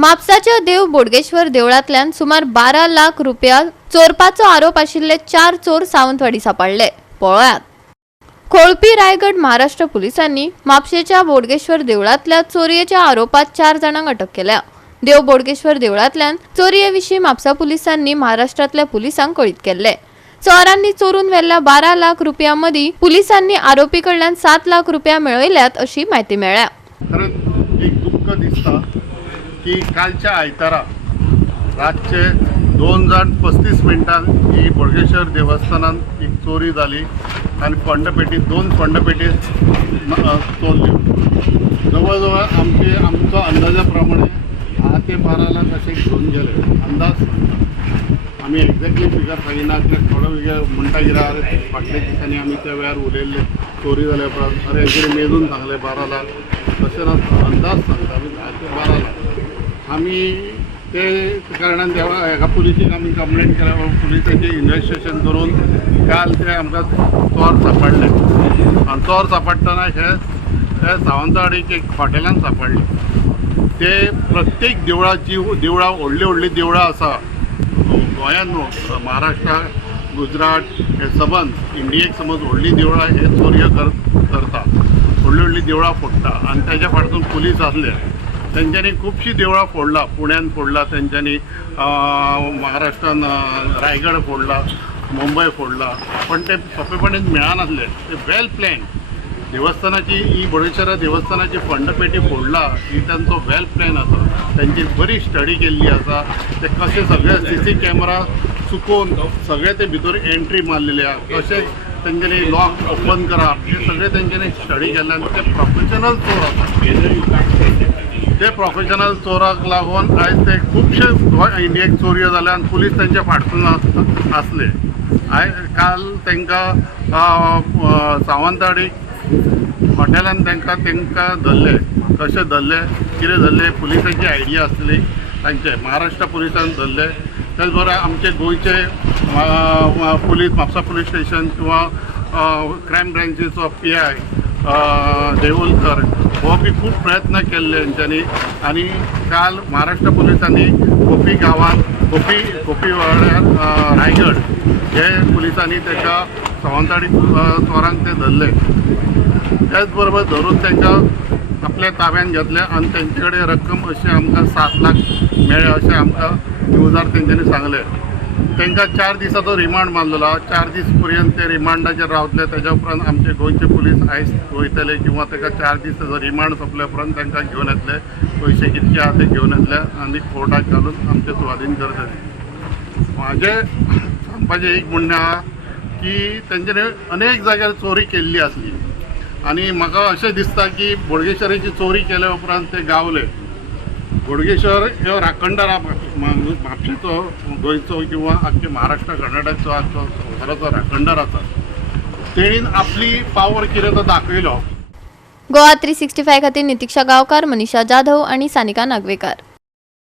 म्हापसाच्या देव बोडगेश्वर देवळांतल्यान सुमार 12 लाख रुपया चोरपाचो आरोप आशिल्ले 4 चोर सावंतवाडी सांपडले। पळयात खोळपी रायगड महाराष्ट्र पुलिसांनी म्हापशेच्या बोडगेश्वर देवळांतल्या चोरयेच्या आरोपात 4 जाणांक अटक केल्या। देव बोडगेश्वर देवळांतल्यान चोरयेविशीं म्हापसा पुलिसांनी महाराष्ट्रातल्या पुलिसांक कळीत केले। चोरांनी चोरून व्हेल्ल्या 12 लाख रुपया मदीं पुलिसांनी आरोपी कडल्यान 7 लाख रुपया मेळयल्यात अशी माहिती मेळ्ळ्या। खरंच एक दुःख दिसता की कालच्या आयतारा रातचे 2 जाण 35 मिनटां ही बोडगेश्वर देवस्थानात एक चोरी जाली आणि फंडपेटी 2 फंडपेटी चोरल्यो। जवळ आमचो अंदाजा प्रमाणे 10 ते 12 लाख असे घेऊन गेले। अंदाज आम्ही एक्झॅक्टली फिगर सांगिना थोडं वेगळं म्हणटा गेल्यार फाटल्या दिसांनी आमी त्या वेळार उलयल्ले चोरी जाल्या उपरांत अरे कितें मेजून सांगले 12 लाख तशें ना, अंदाज सांगता आमी 10 ते 12 लाख। आमी ते कारणान हेका पुलिसेक आमी कंप्लेंट केल्या, पुलिसांचें इन्व्हेस्टिगेशन करून काल ते आमकां चोर सांपडले आनी चोर सांपडटना हे सावंतवाडीक एक हॉटेलान सांपडले। ते प्रत्येक देवळां व्हडलीं देवळां आसा गोंयांत न्हू, महाराष्ट्रा गुजरात हे सबंद इंडियेक समज व्हडलीं देवळां हे चोरयो करता, व्हडलीं देवळां फोडटा आनी तेच्या फाटसून पुलीस आसले। तेंच्यांनी खुबशीं देवळां फोडला, पुण्यान फोडला तेंच्यांनी, महाराष्ट्रान रायगड फोडला, मुंबय फोडला, पण ते सोंपेपणीन मेळनासले। ते वेल प्लॅन देवस्थानाची ही बोडगेश्वर देवस्थानाची फंडपेटी फोडला ही तांचो वेल प्लॅन आसा। तेंची बरी स्टडी केल्ली आसा। ते कशें सगळे CC कॅमेरा चुकोवन सगळे ते भितर एंट्री मारलेली आसा, कशें तेंच्यांनी लॉक ओपन करप हे सगळे तेंच्यांनी स्टडी केल्ल्यान ते प्रोफेशनल चोर आसा। ते प्रोफेशनल चोराक लागून आयज ते खुबशे इंडियेक चोरयो जाल्या आनी पुलीस तेंच्या फाटसून आसले। काल तांकां सावंतवाडीक हॉटेलान तांकां धरले। कशें धरले, कितें धरले, पुलिसांची आयडिया आसली तांचे, महाराष्ट्र पुलिसान धरले। तेच बरोबर आमचे गोंयचे पुलीस म्हापसा पुलीस स्टेशन किंवा क्रायम ब्रांचीचो PI देवोलकर हो बी खूब प्रयत्न केल्ले तेंच्यांनी आनी काल महाराष्ट्र पुलिसांनी खोपी गांवांत खोपी वाड्यार रायगड हे पुलिसांनी ताका सावंतवाडी चोरांक ते धरले। त्याच बरोबर धरून तांकां आपल्या ताब्यान घेतले आनी तेंचे कडेन रक्कम अशी आमकां 7 लाख मेळ्ळे अशें आमकां न्यूजार तेंच्यांनी सांगले। तांकां 4 दिसाचो रिमांड मारलेलो, 4 दीस पर्यंत ते रिमांडाचेर रावतले। तेच्या उपरांत आमचे गोंयचे पुलीस आयज वयतले किंवा ताका 4 दिसाचो रिमांड सोंपल्या उपरांत तांकां घेवन येतले, पयशे कितके आहा ते घेवन येतले आनी कोर्टाक घालून आमचे सुवाधीन करतले। म्हाजें सांगपाचें एक म्हणणें आहा की तेंच्यांनी अनेक जाग्यार चोरी केल्ली आसली आनी म्हाका अशें दिसता की बोडगेश्वराची चोरी केल्या उपरांत ते गावले। बोडगेश्वर ह्यो राखणदार म्हापशेचो, गोंयचो किंवा आख्खे महाराष्ट्र कर्नाटकचो आजचो संवसाराचो राखणदार आसा। तेणीन आपली पावर कितें तो दाखयलो। गोवा 365 खातीर नितीक्षा गांवकार, मनीषा जाधव आनी सानिका नागवेकर।